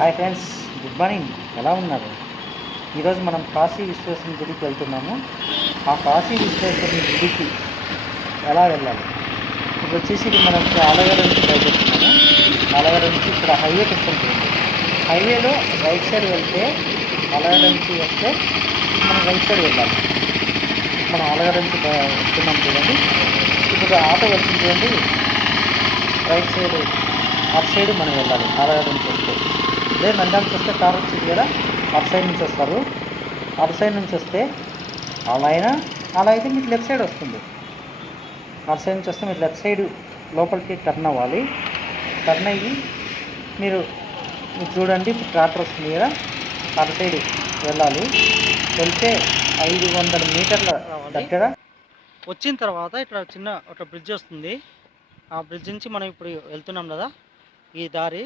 Hi friends good morning. ఎలా ఉన్నారు? ఈరోజు మనం కాశీ విశ్వేశ్వరుని గుడికి వెళ్తున్నాము. ఆ కాశీ విశ్వేశ్వరుని గుడికి ఎలా వెళ్ళాలి? ఇప్పుడు వచ్చేసి ఇది మనం ఆలగడ నుంచి బయలుదేరుతున్నాము. ఆలగడ నుంచి ఇక్కడ హైవే వస్తుంటుంది హైవేలో రైట్ సైడ్ వెళ్తే ఆలగడ నుంచి వస్తే మనం రైట్ సైడ్ వెళ్ళాలి. మనం ఆలగడ నుంచి వెళ్తున్నాం వస్తున్నాం చూడండి. ఇప్పుడు ఆటో వచ్చింది చూడండి. రైట్ సైడ్ అటు సైడ్ మనం వెళ్ళాలి. ఆలగడ నుంచి వస్తే. అదే నంద్యాలకు వస్తే కార్ వచ్చింది కదా అటు సైడ్ నుంచి వస్తారు. అటు సైడ్ నుంచి వస్తే అలా అయినా అలా అయితే మీకు లెఫ్ట్ సైడ్ వస్తుంది. అటు సైడ్ నుంచి వస్తే మీరు లెఫ్ట్ సైడ్ లోపలికి టర్న్ అవ్వాలి. టర్న్ అయ్యి మీరు మీరు చూడండి ఇప్పుడు ట్రాక్టర్ వస్తుంది కదా అటు సైడ్ వెళ్ళాలి. వెళ్తే ఐదు వందల మీటర్ల దగ్గర వచ్చిన తర్వాత ఇక్కడ చిన్న ఒక బ్రిడ్జ్ వస్తుంది. ఆ బ్రిడ్జ్ నుంచి మనం ఇప్పుడు వెళ్తున్నాం కదా ఈ దారి.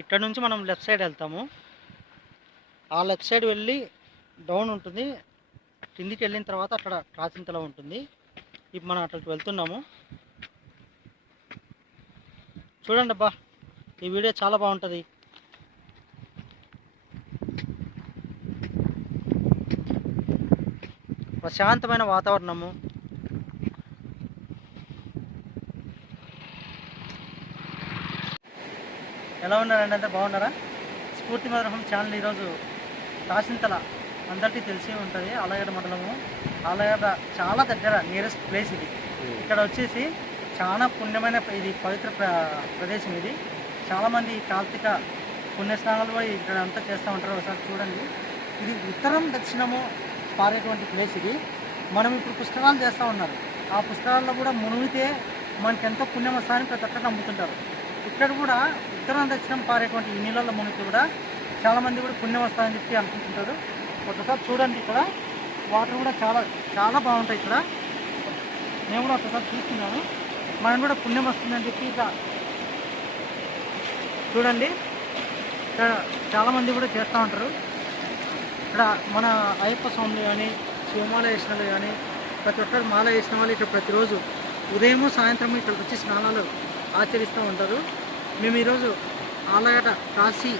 ఇక్కడ నుంచి మనం లెఫ్ట్ సైడ్ వెళ్తాము. ఆ లెఫ్ట్ సైడ్ వెళ్ళి డౌన్ ఉంటుంది. కిందికి వెళ్ళిన తర్వాత అక్కడ కాసింతలో ఉంటుంది. ఇప్పుడు మనం అక్కడికి వెళ్తున్నాము. చూడండి అబ్బా ఈ వీడియో చాలా బాగుంటుంది. ప్రశాంతమైన వాతావరణము. ఎలా ఉన్నారండి అంటే బాగున్నారా? స్ఫూర్తి మధురహం ఛానల్ ఈరోజు కాసింతల అందరికీ తెలిసి ఉంటుంది. ఆలగడ్డ మండలము. ఆలగడ్డ చాలా దగ్గర నియరెస్ట్ ప్లేస్ ఇది. ఇక్కడ వచ్చేసి చాలా పుణ్యమైన ఇది పవిత్ర ప్ర- ప్రదేశం ఇది. చాలామంది కార్తీక పుణ్యస్నానాలు కూడా ఇక్కడ అంతా చేస్తూ ఉంటారు. ఒకసారి చూడండి. ఇది ఉత్తరం దక్షిణము పారేటువంటి ప్లేస్ ఇది. మనం ఇప్పుడు పుస్తకాలు చేస్తూ ఉన్నారు. ఆ పుస్తకాల్లో కూడా మునిగితే మనకి ఎంతో పుణ్యం వస్తాయని ప్రతి ఒక్కరు నమ్ముతుంటారు. ఇక్కడ కూడా ఉత్తరం దక్షిణం పారేటువంటి ఈ నీళ్ళల్లో మునిగితే కూడా చాలామంది కూడా పుణ్యం వస్తాయని చెప్పి అనుకుంటుంటారు. ఒకసారి చూడండి ఇక్కడ. వాటర్ కూడా చాలా చాలా బాగుంటాయి ఇక్కడ. నేను కూడా ఒకసారి చూస్తున్నాను. మనం కూడా పుణ్యం వస్తుందని చెప్పి చూడండి. ఇక్కడ చాలామంది కూడా చేస్తూ ఉంటారు. ఇక్కడ మన అయ్యప్ప స్వాములు కానీ శివమాల వేసినలు కానీ ప్రతి ఒక్కరు మాల వేసిన వాళ్ళు ఇక్కడ ప్రతిరోజు ఉదయము సాయంత్రము ఇక్కడికి వచ్చి స్నానాలు ఆచరిస్తూ ఉంటారు. మేము ఈరోజు ఆలయట కాశీ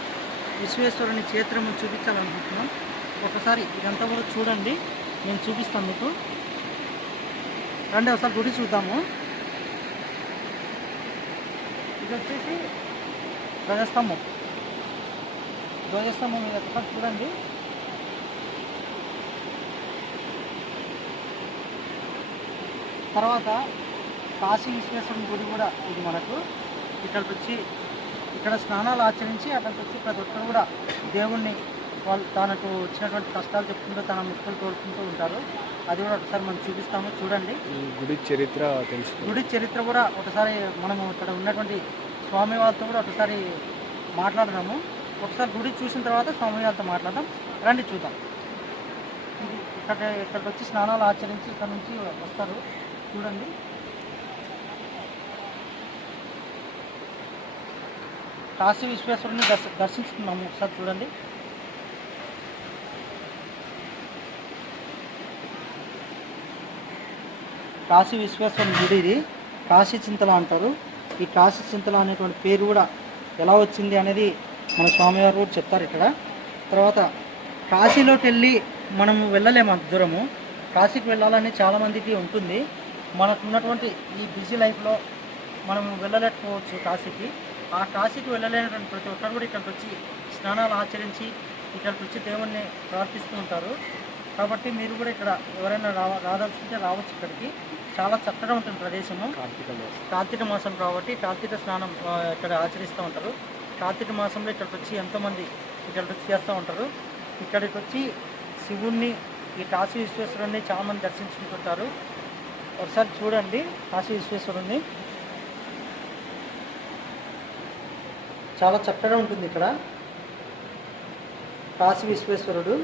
విశ్వేశ్వరుని క్షేత్రము చూపించాలనుకుంటున్నాం. ఒకసారి ఇదంతా కూడా చూడండి. నేను చూపిస్తాను మీకు. రండి ఒకసారి గుడి చూద్దాము. ఇది వచ్చేసి ధ్వజస్తంభం. ధ్వజస్తంభం మీద ఒకసారి చూడండి. తర్వాత కాశీ విశ్వేశ్వరుని గుడి కూడా ఇది మనకు. ఇక్కడికి వచ్చి ఇక్కడ స్నానాలు ఆచరించి అక్కడికి వచ్చి ప్రతి ఒక్కరు కూడా దేవుణ్ణి వాళ్ళు తనకు వచ్చినటువంటి కష్టాలు చెప్పుకుంటూ తన ముక్కులు తోడుకుంటూ ఉంటారు. అది కూడా ఒకసారి మనం చూపిస్తాము. చూడండి. గుడి చరిత్ర తెలుస్తుంది. గుడి చరిత్ర కూడా ఒకసారి మనము ఇక్కడ ఉన్నటువంటి స్వామి వాళ్ళతో కూడా ఒకసారి మాట్లాడదాము. ఒకసారి గుడి చూసిన తర్వాత స్వామి వాళ్ళతో మాట్లాడదాం. రండి చూద్దాం. ఇక్కడ ఇక్కడికి వచ్చి స్నానాలు ఆచరించి ఇక్కడ నుంచి వస్తారు. చూడండి. కాశీ విశ్వేశ్వరుని దర్శ దర్శించుకున్నాము. ఒకసారి చూడండి. కాశీ విశ్వేశ్వరుని గుడి ఇది. కాశీ చింతల అంటారు. ఈ కాశీ చింతల అనేటువంటి పేరు కూడా ఎలా వచ్చింది అనేది మన స్వామివారు కూడా చెప్తారు ఇక్కడ. తర్వాత కాశీలోకి వెళ్ళి మనము వెళ్ళలేము అంత దూరము. కాశీకి వెళ్ళాలని చాలామందికి ఉంటుంది. మనకు ఉన్నటువంటి ఈ బిజీ లైఫ్లో మనం వెళ్ళలేకపోవచ్చు కాశీకి. ఆ కాశీకి వెళ్ళలేనటువంటి ప్రతి ఒక్కరు కూడా ఇక్కడికి వచ్చి స్నానాలు ఆచరించి ఇక్కడికి వచ్చి దేవుణ్ణి ప్రార్థిస్తూ ఉంటారు. కాబట్టి మీరు కూడా ఇక్కడ ఎవరైనా రావ రావాల్సింటే రావచ్చు ఇక్కడికి. చాలా చక్కగా ఉంటుంది ప్రదేశము. కార్తీక మాసం. కాబట్టి కార్తీక స్నానం ఇక్కడ ఆచరిస్తూ ఉంటారు. కార్తీక మాసంలో ఇక్కడికి వచ్చి ఎంతోమంది ఇక్కడికి వచ్చి చేస్తూ ఉంటారు. ఇక్కడికి వచ్చి శివుణ్ణి ఈ కాశీ విశ్వేశ్వరుణ్ణి చాలామంది దర్శించుకుంటుంటారు. ఒకసారి చూడండి కాశీ విశ్వేశ్వరుణ్ణి. చాలా చక్కగా ఉంటుంది ఇక్కడ. కాశీ విశ్వేశ్వరుడు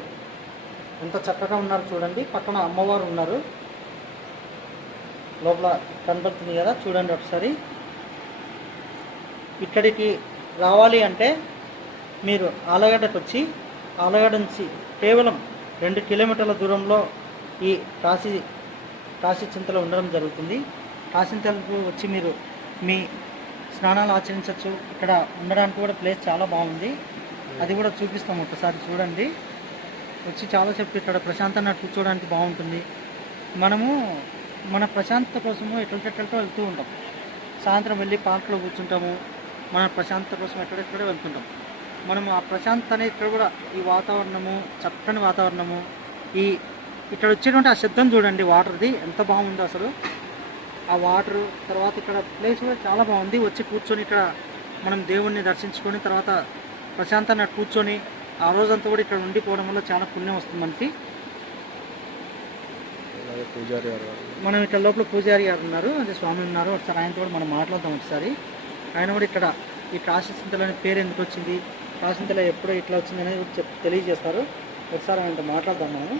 ఎంత చక్కగా ఉన్నారు చూడండి. పక్కన అమ్మవారు ఉన్నారు. లోపల కనబడుతుంది కదా చూడండి ఒకసారి. ఇక్కడికి రావాలి అంటే మీరు ఆలగడ్డకు వచ్చి ఆలగడ్డ నుంచి కేవలం రెండు కిలోమీటర్ల దూరంలో ఈ కాశీ కాశీ చింతలో ఉండడం జరుగుతుంది. కాశీ చింతలకు వచ్చి మీరు మీ స్నానాలు ఆచరించవచ్చు ఇక్కడ ఉండడానికి కూడా ప్లేస్ చాలా బాగుంది. అది కూడా చూపిస్తాం ఒకసారి చూడండి. వచ్చి చాలాసేపు ఇక్కడ ప్రశాంతంగా కూర్చోవడానికి బాగుంటుంది. మనము మన ప్రశాంతత కోసము ఎక్కడికెక్కడికో వెళ్తూ ఉంటాం. సాయంత్రం వెళ్ళి పార్క్లో కూర్చుంటాము. మన ప్రశాంతత కోసం ఎక్కడెక్కడో వెళ్తుంటాం. మనం ఆ ప్రశాంతత అనేది ఇక్కడ కూడా ఈ వాతావరణము చక్కని వాతావరణము ఈ ఇక్కడ వచ్చేటువంటి ఆ శబ్దం చూడండి వాటర్ది ఎంత బాగుందో అసలు. ఆ వాటర్ తర్వాత ఇక్కడ ప్లేస్ కూడా చాలా బాగుంది. వచ్చి కూర్చొని ఇక్కడ మనం దేవుణ్ణి దర్శించుకొని తర్వాత ప్రశాంతంగా కూర్చొని ఆ రోజంతా కూడా ఇక్కడ ఉండిపోవడం వల్ల చాలా పుణ్యం వస్తుంది మనకి. పూజారి గారు మనం ఇక్కడ లోపల పూజారి గారు ఉన్నారు. అదే స్వామి ఉన్నారు. ఒకసారి ఆయనతో కూడా మనం మాట్లాడదాం ఒకసారి. ఆయన కూడా ఇక్కడ ఈ కాశీచింతలు అనే పేరు ఎందుకు వచ్చింది? కాశీంతల ఎప్పుడు ఇట్లా వచ్చింది అనేది తెలియజేస్తారు. ఒకసారి ఆయనతో మాట్లాడదాం మనం.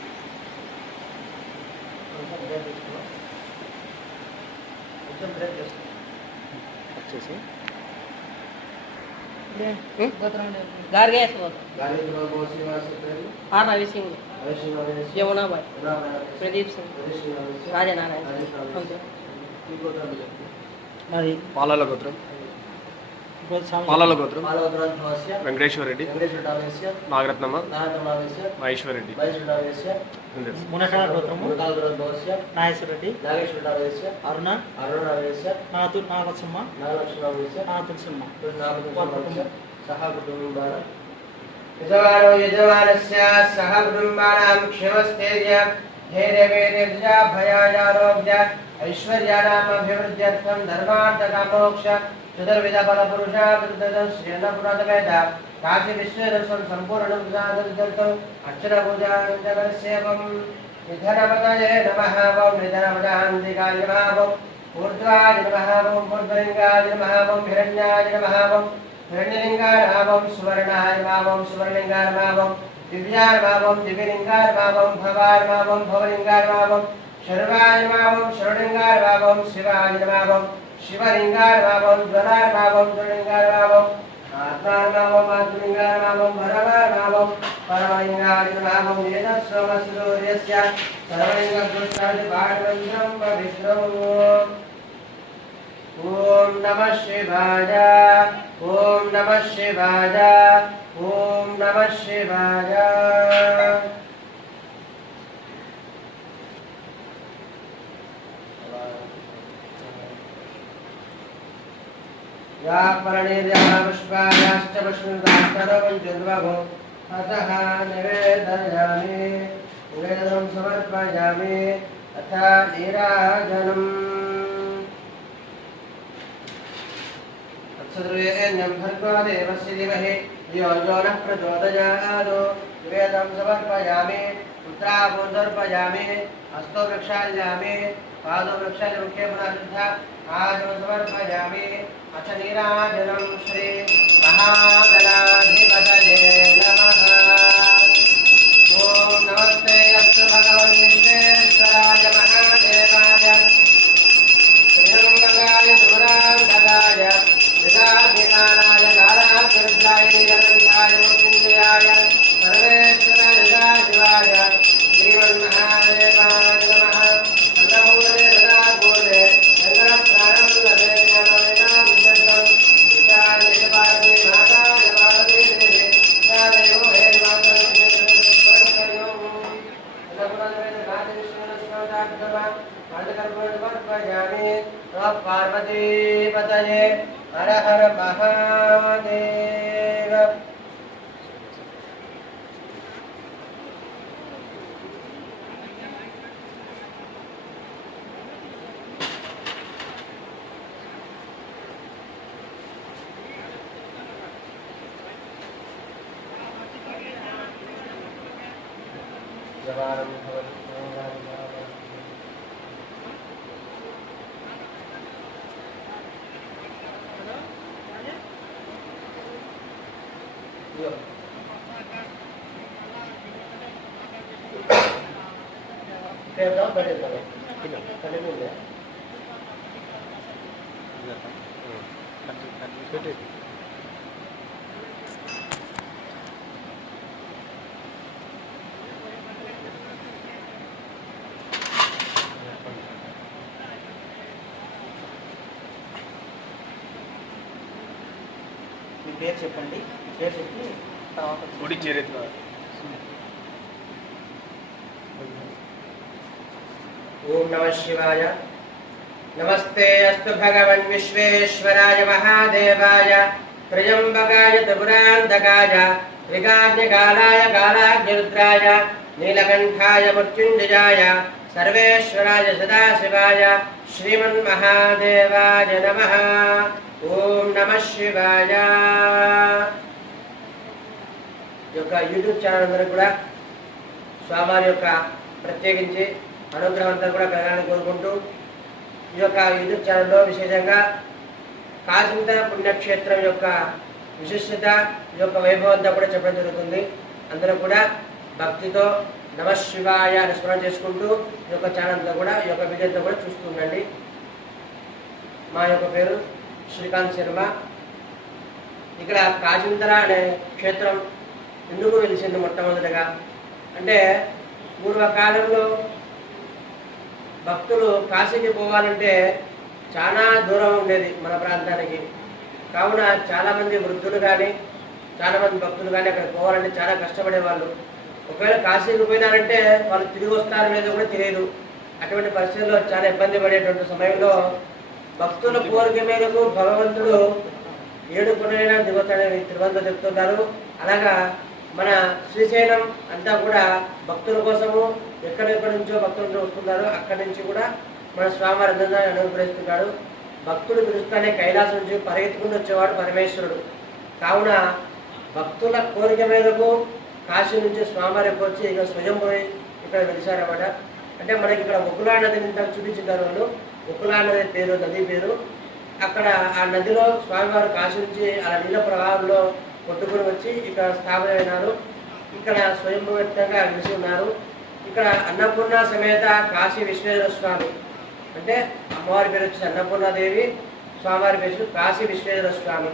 ఆర్ రవి సింగ్ యమునాబాయ్. ప్రదీప్ సింగ్. రాజనారాయణ మాది పాలాల గోత్రం. పాలాల గోత్రం. వెంకటేశ్వర రెడ్డి. నాగరత్నమ్మ. మహేశ్వర్ రెడ్డి. మునకాల గోత్రము. నాగేశ్వర రెడ్డి. అరుణ. నాతు నాగలక్ష్మ నా తులసమ్మ యజమానో యజమానస్య సహ కుటుంబానాం క్షేమస్థైర్య. ధైర్యవేర్య భయాయారోగ్య ఐశ్వర్యానామభివృద్ధ్యర్థం ధర్మార్థకామోక్ష చతుర్విధ బల పురుషాభివృద్ధం శ్రీన్నపురతమేత కాశీ విశ్వదర్శనం సంపూర్ణ ప్రసాదర్థం అక్షర పూజాంతరసేవం నిధనపతయే నమః ఓం నిధనపదాంతికాయ నమః ఓం ఊర్ధ్వాయ నమః ఓం పూర్వలింగాయ నమః ఓం హిరణ్యాయ నమః ఓం హిరణ్యలింగారామం సువర్ణాయమామం సువర్ణలింగారమామం దివ్యారమామం దివ్యలింగారమామం భవారమామం భవలింగారమామం శర్వాయమామం శరణలింగారమామం శివాయమామం శివలింగారమామం జ్వలారమామం జ్వలింగారమామం ఆత్మారమామం ఆత్మలింగారమామం భరవారమామం పరమలింగారమామం వేదస్వమసూర్యస్య సర్వలింగదృష్టాది పాఠమంత్రం పవిత్రం ఓం నమ శివాయ ఓం నమ శివాయ नमः शिवाय या प्रणीर्यः पुष्पायाश्च पुष्मिन्दास्तरवं चन्द्रभो अतः निवेदयामि निवेदनं समर्पयामि अथ नीराजनम् अत्सर्वे भर्गवदेवस्य दिवहे द्योजो नः प्रचोदयादो वेदं समर्पयामि, पुत्राभूतर्पयामि, हस्तो प्रक्षाल्यामि पादो प्रक्षाल्य मुखे पुनरुद्ध अथ नीराजनं श्री महागणाधिपतये नमः। ॐ नमस्ते, अस्तु भगवन्निश्चेश्वराय महा जवानं भवति పెట్టి పేరు చెప్పండి. పేరు చెప్పి తర్వాత గుడి చరిత్ర. ఓం నమ శివాయ. నమస్తే అస్తు భగవన్ విశ్వేశ్వరాయ మహాదేవాయ. త్రయంబకాయ త్రిపురాంతకాయ. త్రికాజ్ఞకాలాయ కాలాగ్నిరుద్రాయ. నీలకంఠాయ మృత్యుంజయాయ. సర్వేశ్వరాయ సదాశివాయ. శ్రీమన్మహాదేవాయ నమ. ఓం నమ శివాయ. ఈ యొక్క యూట్యూబ్ ఛానల్ అందరూ కూడా స్వామివారి యొక్క ప్రత్యేకించి అనుగ్రహం అంతా కూడా కలగాలని కోరుకుంటూ ఈ యొక్క యూట్యూబ్ ఛానల్లో విశేషంగా కాసింత పుణ్యక్షేత్రం యొక్క విశిష్టత ఈ యొక్క వైభవంతో కూడా చెప్పడం జరుగుతుంది. అందరూ కూడా భక్తితో నమ శివాయ అని స్మరణ చేసుకుంటూ ఈ యొక్క ఛానల్ అంతా కూడా ఈ యొక్క వీడియో కూడా చూస్తుండండి మా యొక్క పేరు శ్రీకాంత్ శర్మ. ఇక్కడ కాచింతర అనే క్షేత్రం ఎందుకు వెలిసింది మొట్టమొదటిగా? అంటే పూర్వకాలంలో భక్తులు కాశీకి పోవాలంటే చాలా దూరం ఉండేది మన ప్రాంతానికి. కావున చాలామంది వృద్ధులు కానీ చాలామంది భక్తులు కానీ అక్కడ పోవాలంటే చాలా కష్టపడేవాళ్ళు. ఒకవేళ కాశీకి పోయినారంటే వాళ్ళు తిరిగి వస్తారో లేదో కూడా తెలియదు. అటువంటి పరిస్థితుల్లో చాలా ఇబ్బంది పడేటువంటి సమయంలో భక్తుల కోరిక మేరకు భగవంతుడు ఏడు కొండలైనా దిగుతాడని తిరువంత చెప్తున్నారు అలాగా మన శ్రీశైలం అంతా కూడా భక్తుల కోసము ఎక్కడెక్కడి నుంచో భక్తులు వస్తున్నారు అక్కడి నుంచి కూడా మన స్వామివారి అందరినీ అనుగ్రహిస్తున్నాడు భక్తులు పిలుస్తానే కైలాసం నుంచి పరిగెత్తుకుంటూ వచ్చేవాడు పరమేశ్వరుడు. కావున భక్తుల కోరిక మేరకు కాశీ నుంచి స్వామివారి వచ్చి ఇక స్వయం పోయి ఇక్కడ వెలిశారన్నమాట. అంటే మనకి ఇక్కడ ఉకులా నదిని ఇంతకు చూపించారు వాళ్ళు. ఉకులా నది పేరు నది పేరు. అక్కడ ఆ నదిలో స్వామివారు కాశీ నుంచి ఆ నీళ్ళ ప్రవాహంలో కొట్టుకుని వచ్చి ఇక్కడ స్థాపనమైనారు ఇక్కడ స్వయంభూతంగా కలిసి ఉన్నారు. ఇక్కడ అన్నపూర్ణ సమేత కాశీ విశ్వేశ్వర స్వామి. అంటే అమ్మవారి పేరు వచ్చి అన్నపూర్ణాదేవి స్వామివారి పేరు కాశీ విశ్వేశ్వర స్వామి.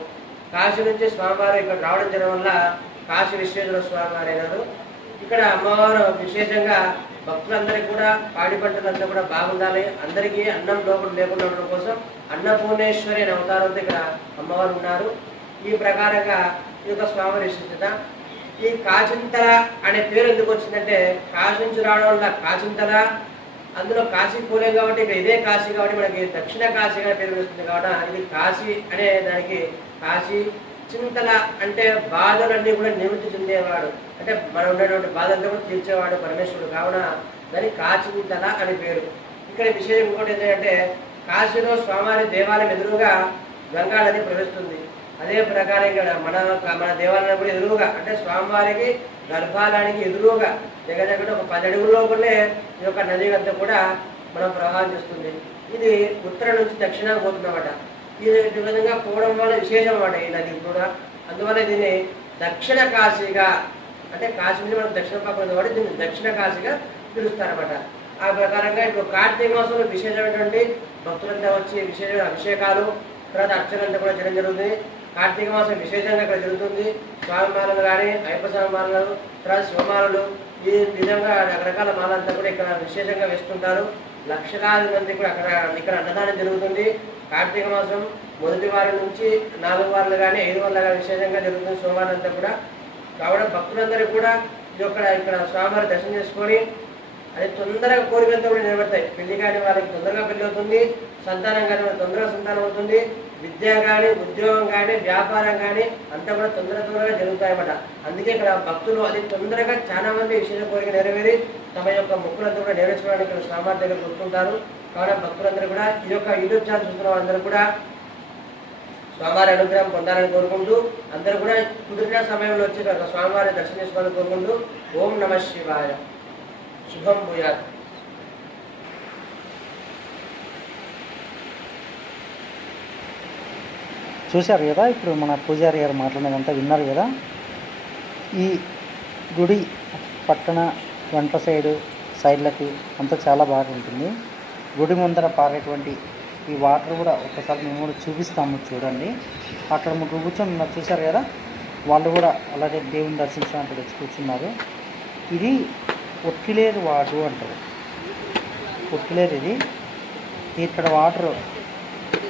కాశీ నుంచి స్వామివారు ఇక్కడ రావడం జరగడం వల్ల కాశీ విశ్వేశ్వర స్వామి వారు అయినారు. ఇక్కడ అమ్మవారు విశేషంగా భక్తులందరికీ కూడా పాడి పంటలంతా కూడా బాగుండాలి. అందరికీ అన్నం లోపల లేకుండా ఉండడం కోసం అన్నపూర్ణేశ్వరి అనే అవతారంతో ఇక్కడ అమ్మవారు ఉన్నారు. ఈ ప్రకారంగా ఇది ఒక స్వామి విశిష్టత. ఈ కాచింతల అనే పేరు ఎందుకు వచ్చిందంటే కాశీ నుంచి రావడం వల్ల కాచింతల అందులో కాశీ పోలేం కాబట్టి ఇక్కడ ఇదే కాశీ కాబట్టి మనకి దక్షిణ కాశీగా పేరు వస్తుంది కాబట్టి ఇది కాశీ అనే దానికి కాశీ చింతల అంటే బాధలన్నీ కూడా నివృత్తి చెందేవాడు అంటే మనం ఉండేటువంటి బాధలతో కూడా తీర్చేవాడు పరమేశ్వరుడు. కావున దానికి కాచింతల అని పేరు. ఇక్కడ విషయం ఇంకోటి ఏంటంటే కాశీలో స్వామివారి దేవాలయం ఎదురుగా గంగా నది ప్రవహిస్తుంది. అదే ప్రకారం ఇక్కడ మన మన దేవాలయం కూడా ఎదురుగా అంటే స్వామివారికి గర్భాలయానికి ఎదురుగా దగ్గర దగ్గర ఒక పది అడుగుల ఈ యొక్క నది వద్ద కూడా మనం ప్రవాహం చేస్తుంది. ఇది ఉత్తర నుంచి దక్షిణానికి పోతుందన్నమాట. ఈ విధంగా పోవడం వల్ల విశేషం అన్నమాట ఈ నది కూడా. అందువల్ల దీన్ని దక్షిణ కాశీగా అంటే కాశీ నుంచి మనం దక్షిణ పక్కన కాబట్టి దీన్ని దక్షిణ కాశీగా పిలుస్తారన్నమాట. ఆ ప్రకారంగా ఇప్పుడు కార్తీక మాసంలో విశేషమైనటువంటి భక్తులంతా వచ్చి విశేషమైన అభిషేకాలు తర్వాత అర్చనంతా కూడా చేయడం జరుగుతుంది. కార్తీక మాసం విశేషంగా ఇక్కడ జరుగుతుంది. స్వామిమాలలు కానీ అయ్యప్ప స్వామి మాలలు తర్వాత శివమాలలు ఈ విధంగా రకరకాల మాలంతా కూడా ఇక్కడ విశేషంగా వేస్తుంటారు. లక్షలాది మంది కూడా అక్కడ ఇక్కడ అన్నదానం జరుగుతుంది. కార్తీక మాసం మొదటి వారం నుంచి నాలుగు వారాలు కానీ ఐదు వారాలు కానీ విశేషంగా జరుగుతుంది. సోమవారం అంతా కూడా కాబట్టి భక్తులందరూ కూడా ఇక్కడ ఇక్కడ స్వామివారి దర్శనం చేసుకొని అది తొందరగా కోరికలతో కూడా నిలబడతాయి. పెళ్ళి కాని వాళ్ళకి తొందరగా పెళ్ళి అవుతుంది. సంతానం కానీ తొందరగా సంతానం అవుతుంది. విద్య కానీ ఉద్యోగం కానీ వ్యాపారం కానీ అంతా కూడా తొందర తొందరగా జరుగుతాయన్నమాట. అందుకే ఇక్కడ భక్తులు అది తొందరగా చాలా మంది విశేష కోరిక నెరవేరి తమ యొక్క మొక్కులంతా కూడా నెరవేర్చుకోవడానికి ఇక్కడ స్వామి దగ్గర కూర్చుంటారు కావున భక్తులందరూ కూడా ఈ యొక్క యూట్యూబ్ ఛానల్ చూస్తున్న వాళ్ళందరూ కూడా స్వామివారి అనుగ్రహం పొందాలని కోరుకుంటూ అందరూ కూడా కుదిరిన సమయంలో వచ్చి ఇక్కడ స్వామివారి దర్శనం చేసుకోవాలని కోరుకుంటూ ఓం నమ శివాయ. శుభం భూయాత్. చూశారు కదా ఇప్పుడు మన పూజారి గారు మాట్లాడినంతా విన్నారు కదా? ఈ గుడి పక్కన వెంట సైడు సైడ్లకి అంతా చాలా బాగుంటుంది. గుడి ముందర పారేటువంటి ఈ వాటర్ కూడా ఒకసారి మేము కూడా చూపిస్తాము చూడండి. అక్కడ ముగ్గురు కూర్చొని ఉన్నారు. చూశారు కదా? వాళ్ళు కూడా అలాగే దేవుని దర్శించడానికి వచ్చి కూర్చున్నారు. ఇది ఒట్టిలేరు వాడు అంటారు. ఒట్టిలేరు ఇది. ఇక్కడ వాటర్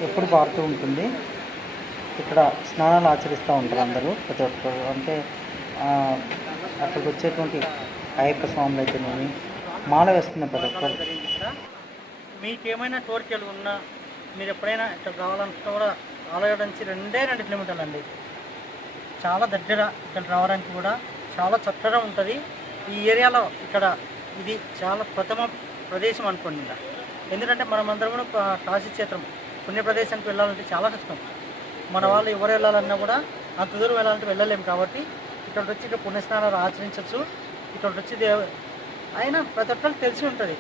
ఎప్పుడు పారుతూ ఉంటుంది. ఇక్కడ స్నానాలు ఆచరిస్తూ ఉంటారు అందరూ ప్రతి ఒక్కరు. అంటే అక్కడికి వచ్చేటువంటి అయ్యప్ప స్వాములు అయితేనేమి మాల వేస్తున్న ప్రతి ఒక్కరు. మీకేమైనా మీకు ఏమైనా కోరికలు ఉన్నా మీరు ఎప్పుడైనా ఇక్కడ రావాలనుకుంటే కూడా ఆలయం నుంచి రెండే రెండు కిలోమీటర్లు అండి. చాలా దగ్గర ఇక్కడ రావడానికి కూడా చాలా చక్కగా ఉంటుంది. ఈ ఏరియాలో ఇక్కడ ఇది చాలా ప్రథమ ప్రదేశం అనుకోండి ఎందుకంటే మనం అందరం కూడా కాశీ క్షేత్రం పుణ్య వెళ్ళాలంటే చాలా కష్టం. మన వాళ్ళు ఎవరు వెళ్ళాలన్నా కూడా అంత దూరం వెళ్ళాలంటే వెళ్ళలేము కాబట్టి ఇక్కడ వచ్చి ఇక్కడ పుణ్యస్నానాలు ఆచరించవచ్చు ఇక్కడ వచ్చి దేవ అయినా ప్రతి ఒక్కరికి తెలిసి ఉంటుంది.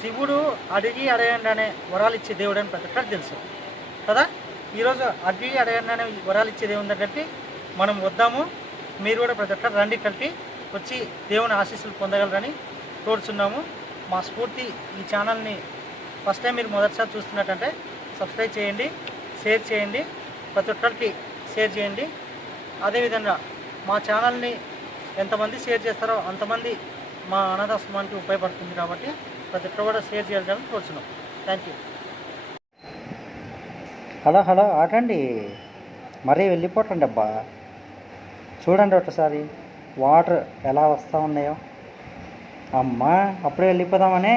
శివుడు అడిగి అడగండి అనే వరాలు ఇచ్చే దేవుడు అని ప్రతి ఒక్కరు తెలుసు. కదా? ఈరోజు అడిగి అడగండి అనే వరాలు ఇచ్చే దేవుని దగ్గరికి మనం వద్దాము. మీరు కూడా ప్రతి ఒక్కరు రండి కలిపి వచ్చి దేవుని ఆశీస్సులు పొందగలరని కోరుచున్నాము. మా స్ఫూర్తి ఈ ఛానల్ని ఫస్ట్ టైం మీరు మొదటిసారి చూస్తున్నట్టంటే సబ్స్క్రైబ్ చేయండి షేర్ చేయండి ప్రతి ఒక్కరికి షేర్ చేయండి. అదేవిధంగా మా ఛానల్ని ఎంతమంది షేర్ చేస్తారో అంతమంది మా అనాథాశ్రమానికి ఉపయోగపడుతుంది కాబట్టి ప్రతి ఒక్కరు కూడా షేర్ చేయాలని కోరుచున్నాం. థ్యాంక్ యూ హలో హలో ఆటండి మరీ వెళ్ళిపోటండి అబ్బా. చూడండి ఒకసారి వాటర్ ఎలా వస్తూ ఉన్నాయో. అమ్మా అప్పుడే వెళ్ళిపోదామనే.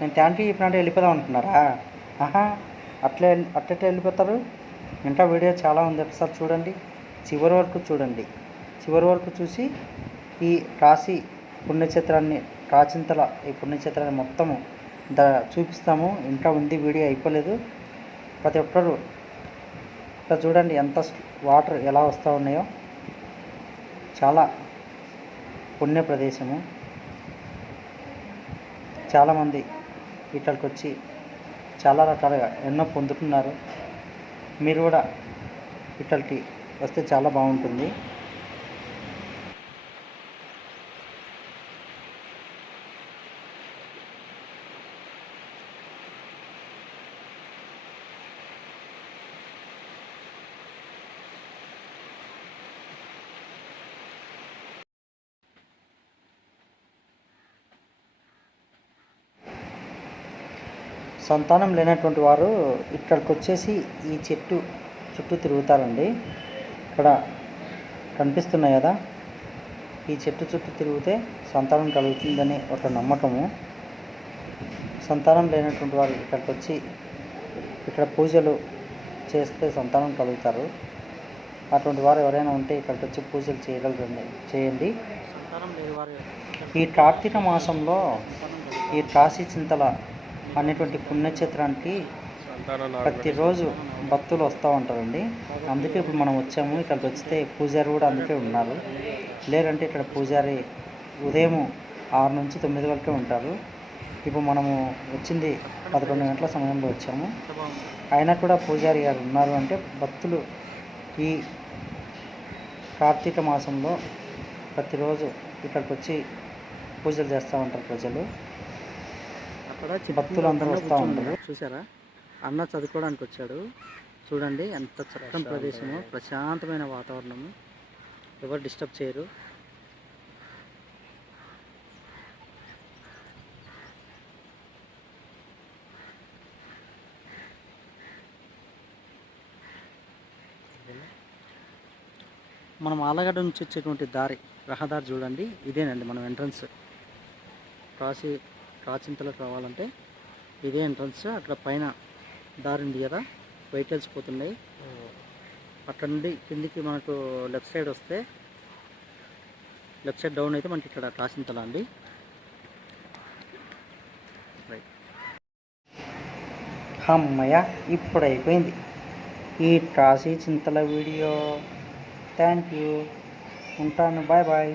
నేను ట్యాంక్కి చెప్పినట్టు వెళ్ళిపోదాం అనుకున్నారా? ఆహా అట్లే అట్లే వెళ్ళిపోతారు? ఇంకా వీడియో చాలా ఉంది ఒకసారి చూడండి. చివరి వరకు చూడండి. చివరి వరకు చూసి ఈ కాశీ పుణ్యక్షేత్రాన్ని కాచింతల ఈ పుణ్యక్షేత్రాన్ని మొత్తము ద చూపిస్తాము. ఇంకా ఉంది వీడియో అయిపోలేదు. ప్రతి ఒక్కరు ఇక్కడ చూడండి ఎంత వాటర్ ఎలా వస్తూ ఉన్నాయో. చాలా పుణ్య ప్రదేశము. చాలామంది ఇక్కడికి వచ్చి చాలా రకాలుగా ఎన్నో పొందుతున్నారు. మీరు కూడా ఇక్కడికి వస్తే చాలా బాగుంటుంది. సంతానం లేనటువంటి వారు ఇక్కడికి వచ్చేసి ఈ చెట్టు చుట్టూ తిరుగుతారండి. ఇక్కడ కనిపిస్తున్నాయి కదా. ఈ చెట్టు చుట్టూ తిరిగితే సంతానం కలుగుతుందని ఒక నమ్మకము. సంతానం లేనటువంటి వారు ఇక్కడికి వచ్చి ఇక్కడ పూజలు చేస్తే సంతానం కలుగుతారు. అటువంటి వారు ఎవరైనా ఉంటే ఇక్కడికి వచ్చి పూజలు చేయగలరండి. చేయండి. ఈ కార్తీక మాసంలో ఈ కాశీ చింతల అనేటువంటి పుణ్యక్షేత్రానికి ప్రతిరోజు భక్తులు వస్తూ ఉంటారండి. అందుకే ఇప్పుడు మనం వచ్చాము. ఇక్కడికి వస్తే పూజారి కూడా అందుకే ఉన్నారు. లేదంటే ఇక్కడ పూజారి ఉదయం ఆరు నుంచి తొమ్మిది వరకే ఉంటారు. ఇప్పుడు మనము వచ్చింది పదకొండు గంటల సమయంలో వచ్చాము. అయినా కూడా పూజారి గారు ఉన్నారు అంటే భక్తులు ఈ కార్తీక మాసంలో ప్రతిరోజు ఇక్కడికి వచ్చి పూజలు చేస్తూ ఉంటారు ప్రజలు. అక్కడ భక్తులు అందరూ వస్తూ ఉంటారు చూసారా? అన్న చదువుకోవడానికి వచ్చాడు. చూడండి ఎంత చక్కని ప్రదేశము ప్రశాంతమైన వాతావరణము. ఎవరు డిస్టర్బ్ చేయరు. మనం ఆలగడ్డ నుంచి వచ్చేటువంటి దారి రహదారి చూడండి. ఇదేనండి మనం ఎంట్రన్స్. కాశీ కాచింతలకు రావాలంటే ఇదే ఎంట్రన్స్ అక్కడ పైన దారి ఉంది కదా వెహికల్స్ పోతున్నాయి. అక్కడ నుండి కిందికి మనకు లెఫ్ట్ సైడ్ వస్తే లెఫ్ట్ సైడ్ డౌన్ అయితే మనకి ఇక్కడ కాసింతల అండి. రైట్ అమ్మయ్య ఇప్పుడు అయిపోయింది. ఈ Kashi Chintala video. Thank you ఉంటాను. Bye bye